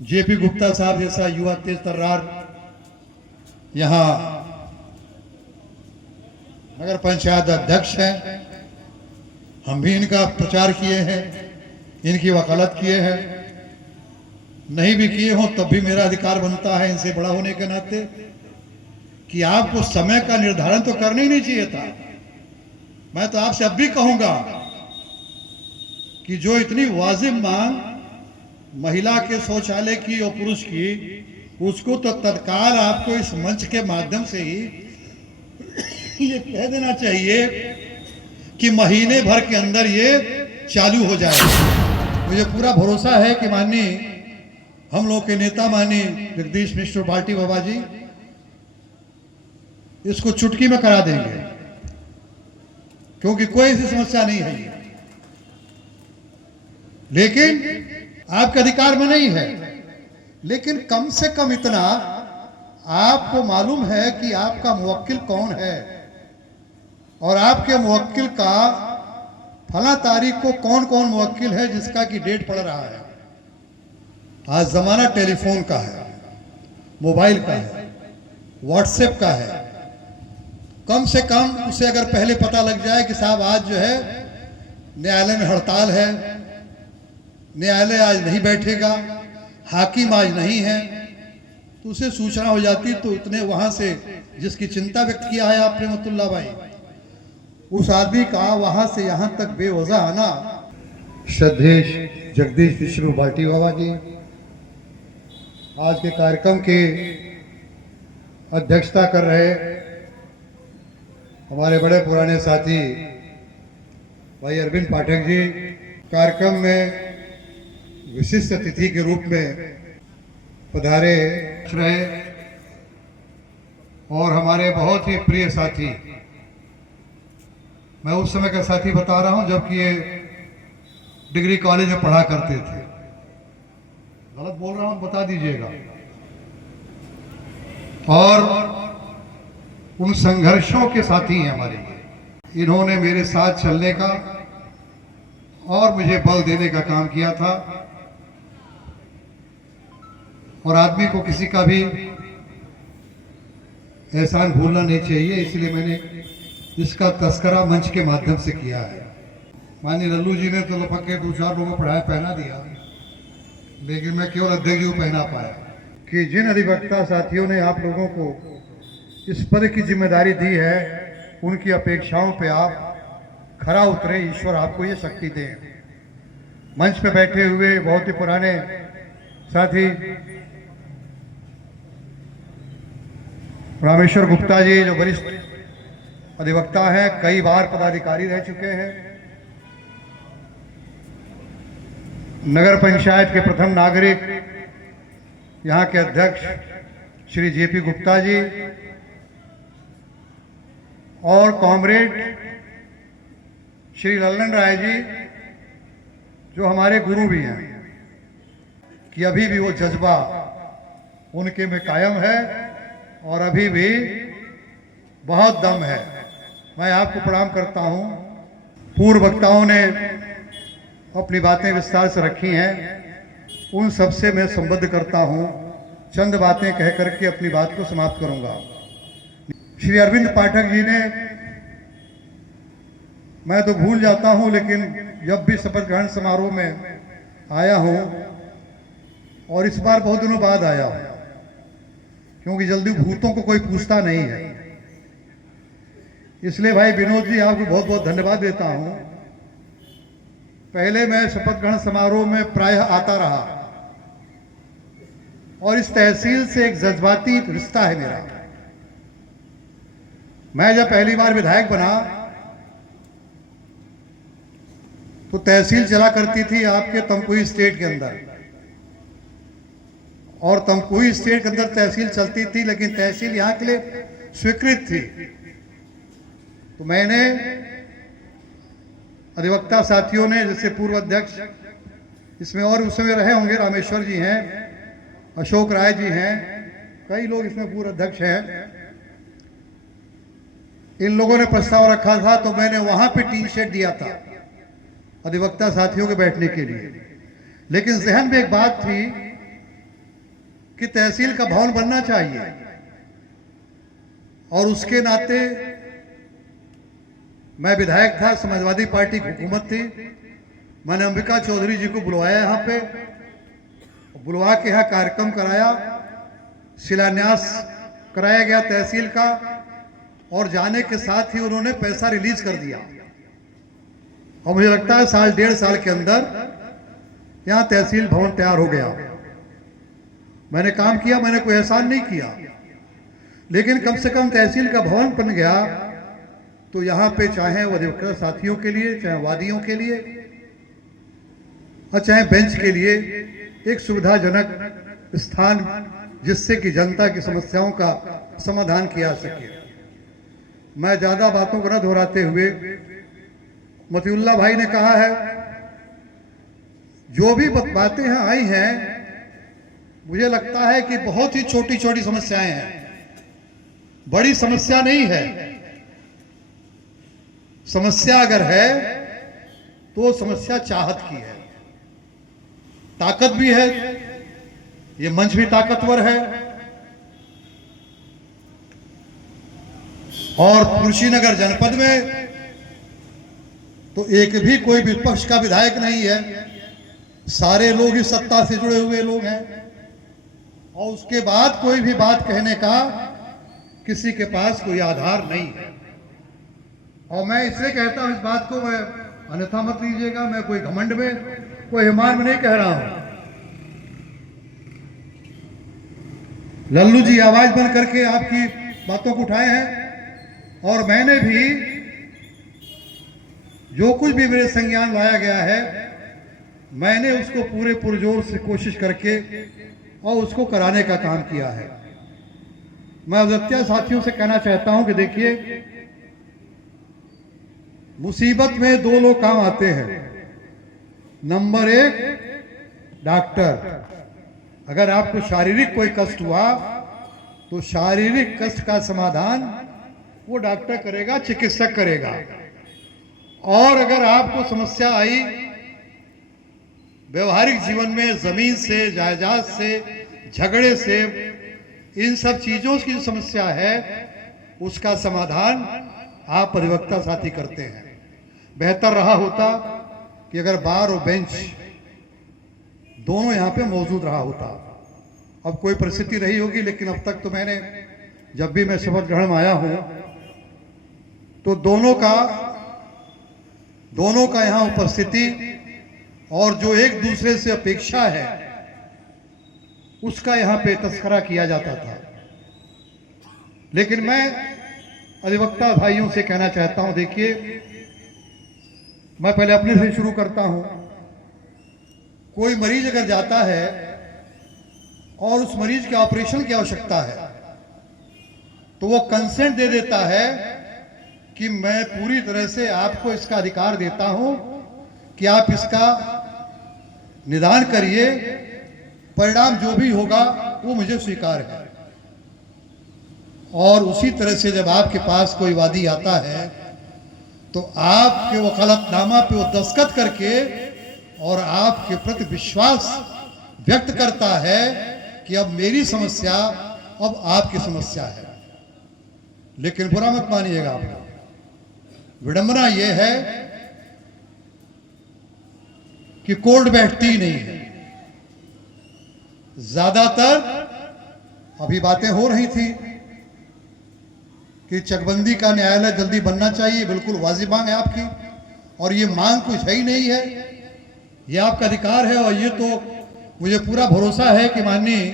JP Gupta साहब जैसा युवा तेज तर्रार यहाँ नगर पंचायत अध्यक्ष हैं। हम भी इनका प्रचार किए हैं, इनकी वकालत किए हैं। नहीं भी किए हों तब भी मेरा अधिकार बनता है इनसे बड़ा होने के नाते कि आपको समय का निर्धारण तो करना ही नहीं चाहिए था। मैं तो आपसे अब भी कहूंगा कि जो इतनी वाजिब मांग महिला के शौचालय की और पुरुष की, उसको तो तत्काल आपको इस मंच के माध्यम से ही ये कह देना चाहिए कि महीने भर के अंदर ये चालू हो जाए। मुझे पूरा भरोसा है कि माननीय हम लोग के नेता माननीय जगदीश मिश्र बाल्टी बाबा जी इसको चुटकी में करा देंगे, क्योंकि कोई ऐसी समस्या नहीं है ये। लेकिन आपके अधिकार में नहीं है। लेकिन कम से कम इतना आपको मालूम है कि आपका मुवक्किल कौन है और आपके मुवक्किल का फला तारीख को कौन कौन मुवक्किल है जिसका कि डेट पड़ रहा है। आज जमाना टेलीफोन का है, मोबाइल का है, व्हाट्सएप का है। कम से कम उसे अगर पहले पता लग जाए कि साहब आज जो है न्यायालय में हड़ताल है, न्यायालय आज नहीं बैठेगा, हाकिम आज नहीं है, तो उसे सूचना हो जाती। तो इतने वहां से जिसकी चिंता व्यक्त किया है आप रहमतुल्लाह भाई, उस आदमी का वहां से यहां तक बेवजह आना। श्रद्धेय जगदीश मिश्र बाल्टी बाबा जी आज के कार्यक्रम की अध्यक्षता कर रहे हमारे बड़े पुराने साथी भाई अरविंद पाठक जी कार्यक्रम में विशिष्ट अतिथि के रूप में पधारे रहे, और हमारे बहुत ही प्रिय साथी, मैं उस समय का साथी बता रहा हूं जबकि ये डिग्री कॉलेज में पढ़ा करते थे। गलत बोल रहा हूं बता दीजिएगा। और उन संघर्षों के साथी हैं हमारे। इन्होंने मेरे साथ चलने का और मुझे बल देने का काम किया था। और आदमी को किसी का भी एहसान भूलना नहीं चाहिए, इसलिए मैंने इसका तस्करा मंच के माध्यम से किया है। माननीय लल्लू जी ने तो लगभग के 2-4 लोगों को पढ़ाया पहना दिया, लेकिन मैं केवल अध्यक्ष जी को पहना पाया कि जिन अधिवक्ता साथियों ने आप लोगों को इस पद की जिम्मेदारी दी है, उनकी अपेक्षाओं पे आप खरा उतरे। ईश्वर आपको ये शक्ति दे। मंच पे बैठे हुए बहुत ही पुराने साथी रामेश्वर गुप्ता जी जो वरिष्ठ अधिवक्ता हैं, कई बार पदाधिकारी रह चुके हैं, नगर पंचायत के प्रथम नागरिक यहाँ के अध्यक्ष श्री जेपी गुप्ता जी, और कॉमरेड श्री लल्लन राय जी जो हमारे गुरु भी हैं, कि अभी भी वो जज्बा उनके में कायम है और अभी भी बहुत दम है। मैं आपको प्रणाम करता हूं। पूर्व वक्ताओं ने अपनी बातें विस्तार से रखी हैं, उन सबसे मैं संबद्ध करता हूं। चंद बातें कह करके अपनी बात को समाप्त करूंगा। श्री अरविंद पाठक जी ने, मैं तो भूल जाता हूं, लेकिन जब भी शपथ ग्रहण समारोह में आया हूं, और इस बार बहुत दिनों बाद आया हूं, क्योंकि जल्दी भूतों को कोई पूछता नहीं है, इसलिए भाई विनोद जी आपको बहुत बहुत धन्यवाद देता हूं। पहले मैं शपथ ग्रहण समारोह में प्रायः आता रहा, और इस तहसील से एक जज्बाती रिश्ता है मेरा। मैं जब पहली बार विधायक बना तो तहसील चला करती थी आपके तमकुही स्टेट के अंदर, और तमकुही स्टेट के अंदर तहसील चलती थी, लेकिन तहसील यहाँ के लिए स्वीकृत थी। तो मैंने अधिवक्ता साथियों ने, जैसे पूर्व अध्यक्ष इसमें और उस समय रहे होंगे, रामेश्वर जी हैं, अशोक राय जी हैं, कई लोग इसमें पूर्व अध्यक्ष हैं, इन लोगों ने प्रस्ताव रखा था, तो मैंने वहां पे टीन शेड दिया था अधिवक्ता साथियों के बैठने के लिए। लेकिन जहन में एक बात थी कि तहसील का भवन बनना चाहिए, और उसके नाते मैं विधायक था, समाजवादी पार्टी की हुकूमत थी। मैंने अंबिका चौधरी जी को बुलवाया यहाँ पे, बुलवा के यहाँ कार्यक्रम कराया, शिलान्यास कराया गया तहसील का, और जाने के साथ ही उन्होंने पैसा रिलीज कर दिया। और मुझे लगता है साल डेढ़ साल के अंदर यहाँ तहसील भवन तैयार हो गया। मैंने काम किया, मैंने कोई एहसान नहीं किया, लेकिन कम से कम तहसील का भवन बन गया तो यहाँ पे चाहे वो अधिवक्ता साथियों के लिए, चाहे वादियों के लिए और चाहे बेंच के लिए एक सुविधाजनक स्थान, जिससे कि जनता की समस्याओं का समाधान किया जा सके। मैं ज्यादा बातों को न दोहराते हुए, मतीउल्लाह भाई ने कहा है, जो भी बातें यहाँ आई हैं, मुझे लगता है कि बहुत ही छोटी छोटी समस्याएं हैं, बड़ी समस्या नहीं है। समस्या अगर है तो समस्या चाहत की है, ताकत भी है, ये मंच भी ताकतवर है। और कुशीनगर जनपद में तो एक भी कोई विपक्ष का विधायक नहीं है, सारे लोग इस सत्ता से जुड़े हुए लोग हैं, और उसके बाद कोई भी बात कहने का किसी के पास कोई आधार नहीं है। और मैं इसलिए कहता हूं इस बात को, मैं अन्यथा मत लीजिएगा, मैं कोई घमंड में, कोई हिमान में नहीं कह रहा हूं। लल्लू जी आवाज बंद करके आपकी बातों को उठाए हैं, और मैंने भी जो कुछ भी मेरे संज्ञान लाया गया है, मैंने उसको पूरे पुरजोर से कोशिश करके और उसको कराने का काम किया है। मैं अधिवक्ता साथियों से कहना चाहता हूं कि देखिए, मुसीबत में दो लोग काम आते हैं। नंबर एक, डॉक्टर। अगर आपको शारीरिक कोई कष्ट हुआ तो शारीरिक कष्ट का समाधान वो डॉक्टर करेगा, चिकित्सक करेगा। और अगर आपको समस्या आई व्यवहारिक जीवन में, जमीन से, जायदाद से, झगड़े से, इन सब चीजों की समस्या है, उसका समाधान आप अधिवक्ता साथी करते हैं। बेहतर रहा होता कि अगर बार और बेंच दोनों यहाँ पे मौजूद रहा होता। अब कोई परिस्थिति रही होगी, लेकिन अब तक तो मैंने, जब भी मैं शपथ ग्रहण में आया हूं, तो दोनों का यहाँ उपस्थिति और जो एक दूसरे से अपेक्षा है उसका यहाँ पे तस्करा किया जाता था। लेकिन मैं अधिवक्ता भाइयों से कहना चाहता हूं, देखिए, मैं पहले अपने से शुरू करता हूं। कोई मरीज अगर जाता है और उस मरीज के ऑपरेशन की आवश्यकता है, तो वो कंसेंट दे देता है कि मैं पूरी तरह से आपको इसका अधिकार देता हूं कि आप इसका निदान करिए, परिणाम जो भी होगा वो मुझे स्वीकार है। और उसी तरह से जब आपके पास कोई वादी आता है तो आपके वकालतनामा पे वो दस्तखत करके और आपके प्रति विश्वास व्यक्त करता है कि अब मेरी समस्या अब आपकी समस्या है। लेकिन बुरा मत मानिएगा, आप विडंबना यह है कि कोर्ट बैठती ही नहीं है। ज्यादातर अभी बातें हो रही थी कि चकबंदी का न्यायालय जल्दी बनना चाहिए, बिल्कुल वाजिब मांग है आपकी, और ये मांग कुछ है ही नहीं है, ये आपका अधिकार है। और ये तो मुझे पूरा भरोसा है कि माननीय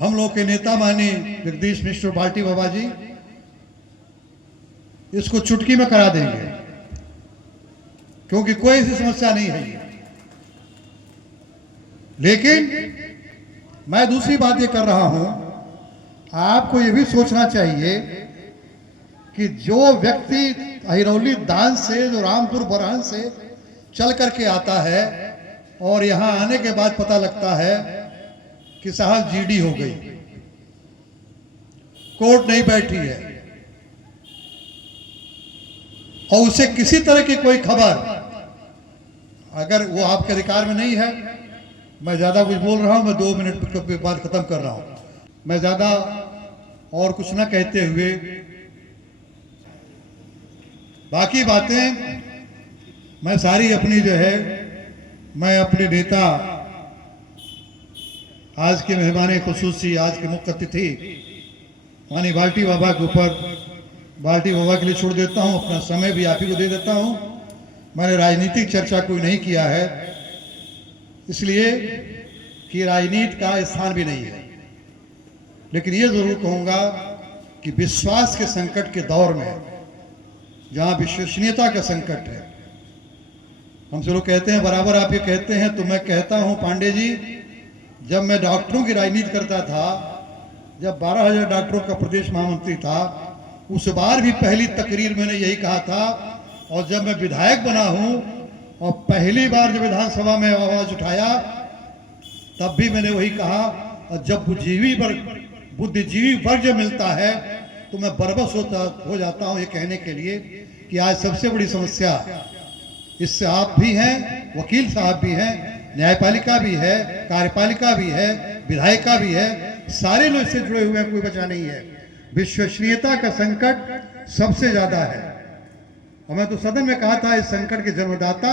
हम लोग के नेता माननीय जगदीश मिश्र पार्टी बाबा जी इसको चुटकी में करा देंगे, क्योंकि कोई ऐसी समस्या नहीं है। लेकिन मैं दूसरी बात ये कर रहा हूं, आपको ये भी सोचना चाहिए कि जो व्यक्ति अहिरौली दान से, जो रामपुर बरहन से चल करके आता है और यहां आने के बाद पता लगता है कि साहब जीडी हो गई, कोर्ट नहीं बैठी है, और उसे किसी तरह की कोई खबर, अगर वो आपके अधिकार में नहीं है, मैं ज़्यादा कुछ बोल रहा हूँ, मैं 2 मिनट के बाद ख़त्म कर रहा हूँ। मैं ज़्यादा और कुछ ना कहते हुए बाकी बातें मैं सारी अपनी जो है, मैं अपने नेता, आज के मेहमान खुसूसी, आज के मुख्य अतिथि मानी बाल्टी बाबा के ऊपर, बाल्टी बाबा के लिए छोड़ देता हूँ। अपना समय भी आप ही को दे देता हूँ। मैंने राजनीतिक चर्चा कोई नहीं किया है, इसलिए कि राजनीति का स्थान भी नहीं है। लेकिन ये ज़रूर कहूँगा कि विश्वास के संकट के दौर में, जहाँ विश्वसनीयता का संकट है, हमसे लोग कहते हैं, बराबर आप ये कहते हैं, तो मैं कहता हूँ पांडे जी, जब मैं डॉक्टरों की राजनीति करता था, जब 12,000 डॉक्टरों का प्रदेश महामंत्री था, उस बार भी पहली तकरीर मैंने यही कहा था। और जब मैं विधायक बना हूँ और पहली बार जब विधानसभा में आवाज उठाया, तब भी मैंने वही कहा। और जब बुद्धिजीवी वर्ग जब मिलता है तो मैं बरबस हो जाता हूँ ये कहने के लिए कि आज सबसे बड़ी समस्या, इससे आप भी हैं, वकील साहब भी हैं, न्यायपालिका भी है, कार्यपालिका भी है, विधायिका भी है, सारे लोग इससे जुड़े हुए हैं, कोई बचा नहीं है। विश्वसनीयता का संकट सबसे ज्यादा है। और मैं तो सदन में कहा था, इस संकट के जन्मदाता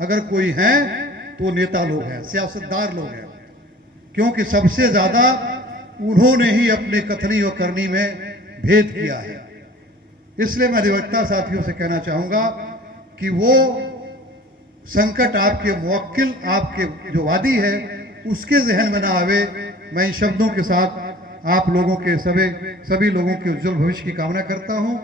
अगर कोई हैं तो नेता लोग हैं, सियासतदार लोग हैं, क्योंकि सबसे ज्यादा उन्होंने ही अपने कथनी और करनी में भेद किया है। इसलिए मैं अधिवक्ता साथियों से कहना चाहूंगा कि वो संकट आपके मुवक्किल, आपके जो वादी है, उसके जहन में ना आवे। मैं इन शब्दों के साथ आप लोगों के सभी लोगों के उज्जवल भविष्य की कामना करता हूं।